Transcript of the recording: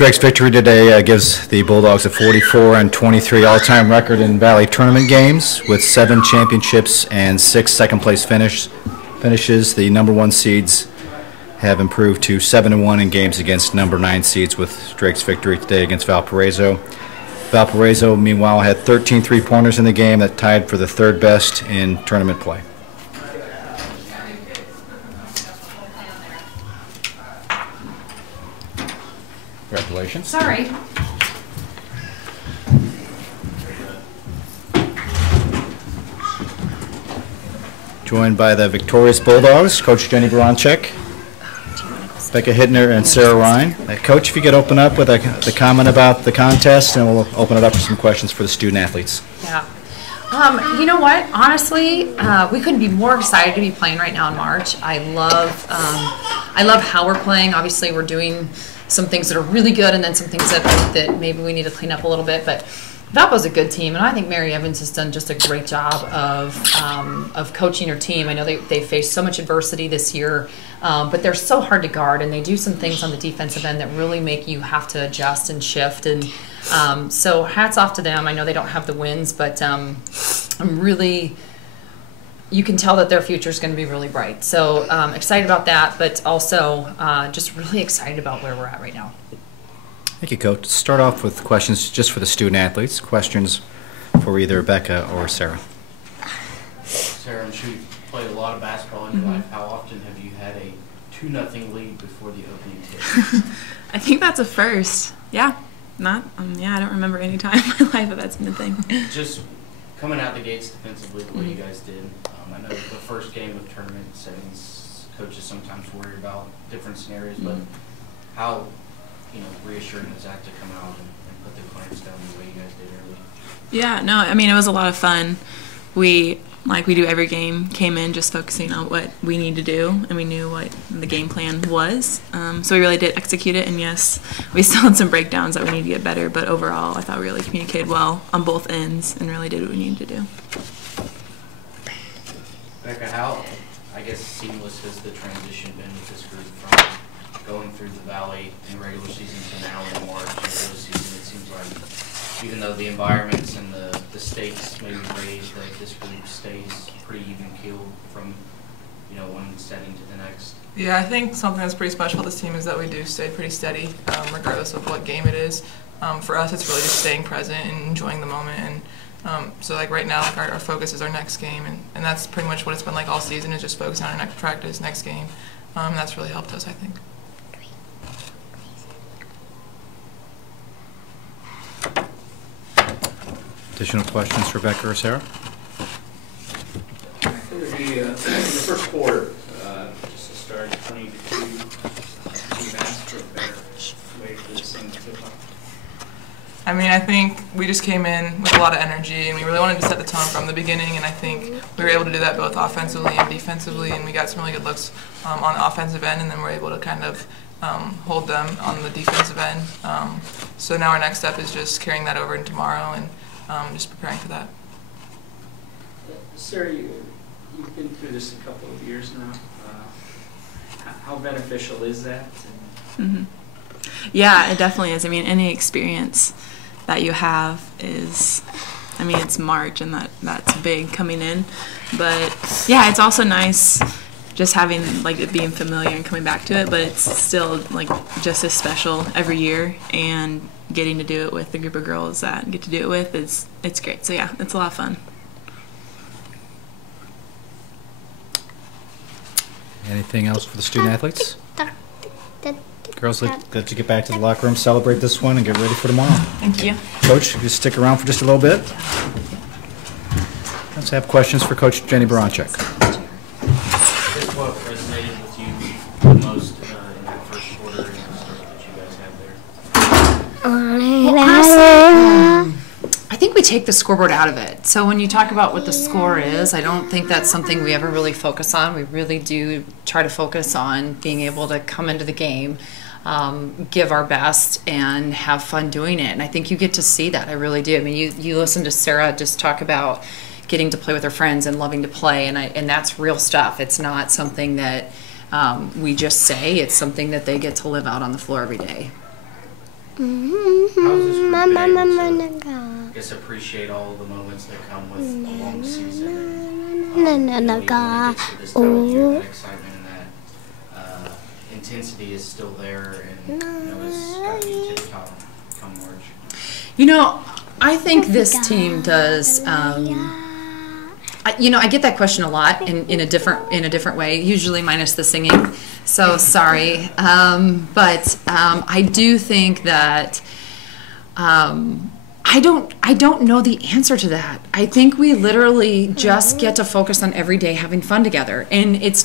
Drake's victory today gives the Bulldogs a 44-23 all-time record in Valley tournament games with 7 championships and 6 second-place finishes. The number 1 seeds have improved to 7-1 in games against number 9 seeds with Drake's victory today against Valparaiso. Valparaiso, meanwhile, had 13 three-pointers in the game that tied for the 3rd best in tournament play. Congratulations. Sorry. Joined by the victorious Bulldogs, Coach Jenny Baranczyk, Becca Hittner, and Sarah Ryan. Coach, if you could open up with the comment about the contest, and we'll open it up for some questions for the student athletes. Yeah. You know what? Honestly, we couldn't be more excited to be playing right now in March. I love how we're playing. Obviously, we're doing some things that are really good, and then some things that maybe we need to clean up a little bit. But Valpo's a good team, and I think Mary Evans has done just a great job of coaching her team. I know they faced so much adversity this year, but they're so hard to guard, and they do some things on the defensive end that really make you have to adjust and shift. And so hats off to them. I know they don't have the wins, but you can tell that their future is going to be really bright. So excited about that, but also just really excited about where we're at right now. Thank you, Coach. Start off with questions just for the student athletes. Questions for either Becca or Sarah. Sarah, I'm sure you've played a lot of basketball in your life. How often have you had a 2-0 lead before the opening tip? I think that's a first. Yeah. I don't remember any time in my life that that's been a thing. Just coming out the gates defensively the way you guys did. I know the first game of tournament settings, coaches sometimes worry about different scenarios, but how reassuring is that to come out and put the clamps down the way you guys did early? Yeah, no, I mean, it was a lot of fun. We, like we do every game, came in just focusing on what we need to do, and we knew what the game plan was. So we really did execute it, and yes, we still had some breakdowns that we need to get better, but overall I thought we really communicated well on both ends and really did what we needed to do. Becca, how, seamless has the transition been with this group from going through the Valley in regular season to now in March in postseason? It seems like even though the environments and the stakes may be raised, that this group stays pretty even-keeled from one setting to the next. Yeah, I think something that's pretty special about this team is that we do stay pretty steady regardless of what game it is. For us, it's really just staying present and enjoying the moment. And so right now, our focus is our next game, and that's pretty much what it's been like all season, is just focusing on our next practice, next game. That's really helped us, I think. Additional questions for Becca or Sarah? In the first quarter, just to start, 20-2, you've asked for a better way for this thing to go on. I mean, I think we just came in with a lot of energy, and we really wanted to set the tone from the beginning, and I think we were able to do that both offensively and defensively, and we got some really good looks on the offensive end, and then we're able to kind of hold them on the defensive end. So now our next step is just carrying that over into tomorrow and just preparing for that. Sarah, you've been through this a couple of years now. How beneficial is that? Yeah, it definitely is. I mean, any experience that you have is, it's March, and that's big coming in. But yeah, it's also nice just having it being familiar and coming back to it, but it's still just as special every year, and getting to do it with the group of girls that get to do it with it's great. So yeah, it's a lot of fun. Anything else for the student athletes? Girls, let's get back to the locker room, celebrate this one, and get ready for tomorrow. Thank you. Coach, if you stick around for just a little bit. Let's have questions for Coach Jenny Baranczyk. What resonated with you the most in that first quarter and the start that you guys had there? Well, I think we take the scoreboard out of it. So when you talk about what the score is, I don't think that's something we ever really focus on. We really do try to focus on being able to come into the game, give our best, and have fun doing it. And I think you get to see that. I really do. I mean, you listen to Sarah just talk about getting to play with her friends and loving to play, and that's real stuff. It's not something that we just say. It's something that they get to live out on the floor every day. How's this group been able to, I guess, appreciate all the moments that come with a long season? And, when it gets to this time of year, that excitement and that intensity is still there, and it's got to be tip-top come March. I think this team does. I get that question a lot in a different way, usually minus the singing. So sorry, but I do think that I don't know the answer to that. I think we literally just get to focus on every day having fun together, and it's